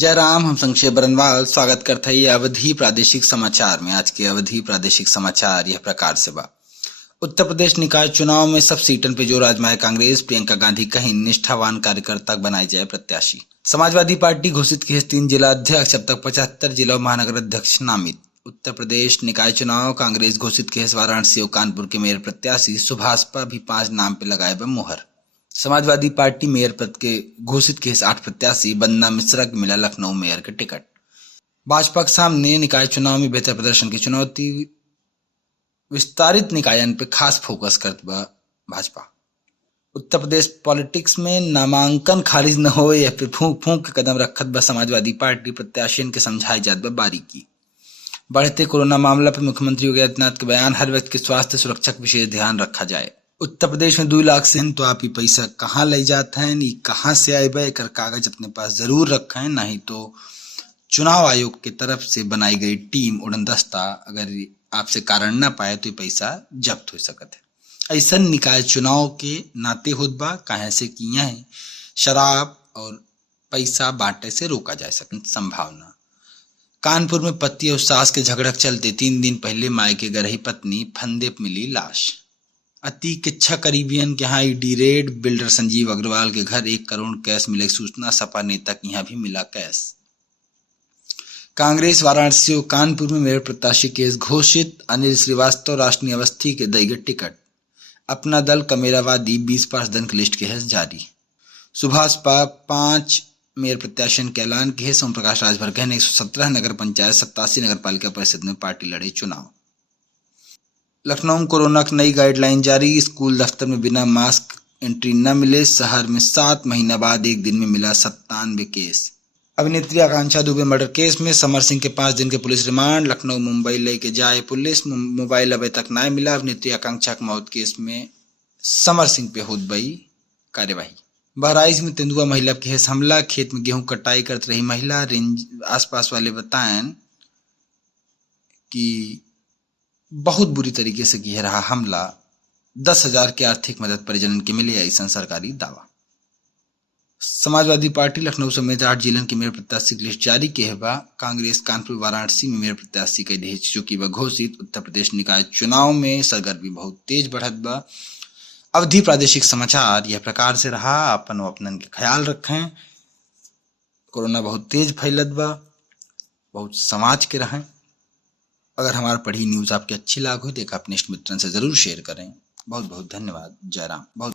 जय राम। हम संक्षेप बरनवाल स्वागत करते हैं अवधि प्रादेशिक समाचार में। आज के अवधि प्रादेशिक समाचार यह प्रकार से बा। उत्तर प्रदेश निकाय चुनाव में सब सीटन पे जोर आजमाए कांग्रेस। प्रियंका गांधी कहीं निष्ठावान कार्यकर्ता बनाई जाए प्रत्याशी। समाजवादी पार्टी घोषित की 3 जिला अध्यक्ष, अब तक 75 जिला महानगर अध्यक्ष नामित। उत्तर प्रदेश निकाय चुनाव कांग्रेस घोषित के वाराणसी और कानपुर के मेयर प्रत्याशी। सुभाषपा भी 5 नाम पे लगाए बे मुहर। समाजवादी पार्टी मेयर पद के घोषित के 8 प्रत्याशी। वंदना मिश्रा को मिला लखनऊ मेयर के टिकट। भाजपा के सामने निकाय चुनाव में बेहतर प्रदर्शन की चुनौती। विस्तारित निकायन पे खास फोकस करत बा भाजपा। उत्तर प्रदेश पॉलिटिक्स में नामांकन खारिज न हो या फिर फूंक फूंक के कदम रखत बा समाजवादी पार्टी। प्रत्याशियों के समझाई जात बा बारीकी। बढ़ते कोरोना मामला पर मुख्यमंत्री योगी आदित्यनाथ के बयान। हर व्यक्ति के स्वास्थ्य सुरक्षा का विशेष ध्यान रखा जाए। उत्तर प्रदेश में 2 लाख से तो आप ही पैसा कहाँ ले जाते हैं, ये कहाँ से आए बे, एक कागज अपने पास जरूर रखें, नहीं तो चुनाव आयोग की तरफ से बनाई गई टीम उड़न दस्ता अगर आपसे कारण ना पाए तो ये पैसा जब्त हो सकता है। ऐसा निकाय चुनाव के नाते होत बा काहे से किया है शराब और पैसा बांटे से रोका जा सके संभावना। कानपुर में पति और सास के झगड़क चलते 3 दिन पहले माई के गरही पत्नी फंदे पे मिली लाश। अति के 6 करीबियन के यहाँ ED raid. Builder Sanjeev Agarwal के घर 1 करोड़ कैश मिले सूचना। सपा नेता के यहाँ भी मिला कैश। कांग्रेस वाराणसी और कानपुर में मेयर प्रत्याशी केस घोषित। अनिल श्रीवास्तव राष्ट्रीय अवस्थी के दैगे टिकट। अपना दल कमेरावादी 20 पार्षदन की लिस्ट के है जारी। सुभाषपा 5 मेयर प्रत्याशियों के ऐलान के है। सोम प्रकाश राजभर कहने 117 नगर पंचायत 87 नगर पालिका परिषद में पार्टी लड़े चुनाव। लखनऊ में कोरोना की नई गाइडलाइन जारी। स्कूल दफ्तर में बिना मास्क एंट्री न मिले। शहर में 7 महीना बाद एक दिन में मिला 97 केस। अभिनेत्री आकांक्षा दुबे मर्डर केस में समर सिंह के 5 दिन के पुलिस रिमांड। लखनऊ मुंबई लेके जाए पुलिस। मोबाइल अभी तक न मिला। अभिनेत्री आकांक्षा की मौत केस में समर सिंह पे होत गई कार्यवाही। बहराइच में तेंदुआ महिला के हमला। खेत में गेहूं कटाई करते रही महिला। रेंज आसपास वाले बताएं कि बहुत बुरी तरीके से किया रहा हमला। 10,000 की आर्थिक मदद परिजन के मिले ऐसा सरकारी दावा। समाजवादी पार्टी लखनऊ समेत 8 जिलों की मेयर प्रत्याशी की लिस्ट जारी की है। कांग्रेस कानपुर वाराणसी में मेयर प्रत्याशी के दे चुकी वह घोषित। उत्तर प्रदेश निकाय चुनाव में सरगर्मी बहुत तेज बढ़त बा। अवधि प्रादेशिक समाचार यह प्रकार से रहा। अपन अपनन के ख्याल रखें। कोरोना बहुत तेज फैलत बा, बहुत समाज के रहें। अगर हमारा पढ़ी न्यूज़ आपके अच्छी लागू तो एक अपने मित्रों से जरूर शेयर करें। बहुत बहुत धन्यवाद। जय राम। बहुत